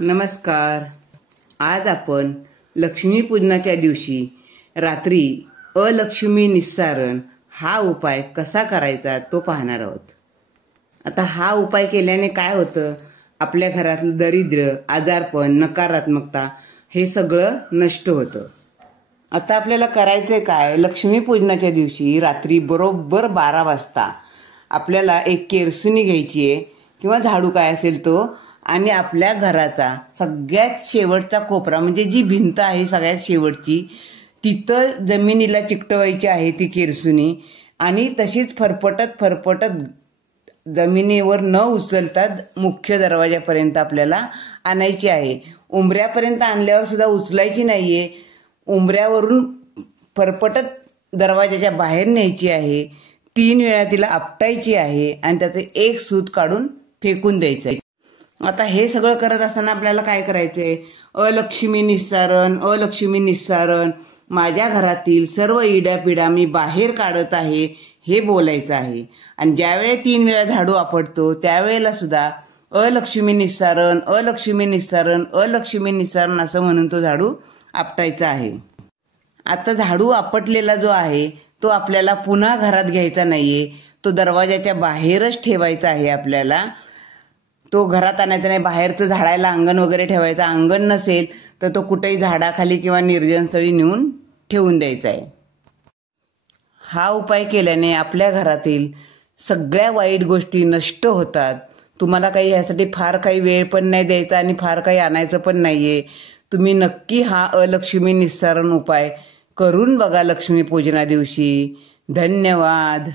नमस्कार. आज आपण लक्ष्मीपूजनाच्या दिवशी रात्री अलक्ष्मी निस्सारण हा उपाय कसा करायचा तो पाहणार आहोत. आता हा उपाय केल्याने काय होतं, आपल्या घरातलं दरिद्र, आजारपण, नकारात्मकता हे सगळं नष्ट होतं. आता आपल्याला करायचंय काय, लक्ष्मीपूजनाच्या दिवशी रात्री बरोबर 12 वाजता आपल्याला एक केरसुनी घ्यायची आहे किंवा झाडू काय असेल तो, आणि आपल्या घराचा सगळ्यात शेवटचा कोपरा म्हणजे जी भिंत आहे सगळ्यात शेवटची तिथं जमिनीला चिकटवायची आहे ती केरसुनी, आणि तशीच फरफटत जमिनीवर न उचलता मुख्य दरवाजापर्यंत आपल्याला आणायची आहे. उंबऱ्यापर्यंत आणल्यावर सुद्धा उचलायची नाहीये, उंबऱ्यावरून फरफटत दरवाजाच्या बाहेर न्यायची आहे. 3 वेळा तिला आपटायची आहे आणि त्याचं एक सूत काढून फेकून द्यायचं आहे. आता हे सगळं करत असताना आपल्याला काय करायचंय, अलक्ष्मी निस्सारण माझ्या घरातील सर्व इड्यापिडा मी बाहेर काढत आहे हे बोलायचं आहे. आणि ज्यावेळी 3 वेळा झाडू आपटतो त्यावेळेला सुद्धा अलक्ष्मी निस्सारण असं म्हणून तो झाडू आपटायचा आहे. आता झाडू आपटलेला जो आहे तो आपल्याला पुन्हा घरात घ्यायचा नाहीये, तो दरवाजाच्या बाहेरच ठेवायचा आहे. आपल्याला तो घरात आणायचा नाही, बाहेरचं झाडायला अंगण वगैरे ठेवायचं. अंगण नसेल तर तो कुठेही झाडाखाली किंवा निर्जन स्थळी नेऊन ठेवून द्यायचा आहे. हा उपाय केल्याने आपल्या घरातील सगळ्या वाईट गोष्टी नष्ट होतात. तुम्हाला काही यासाठी फार काही वेळ पण नाही द्यायचा आणि फार काही आणायचं पण नाहीये. तुम्ही नक्की हा अलक्ष्मी निस्सारण उपाय करून बघा लक्ष्मीपूजना दिवशी. धन्यवाद.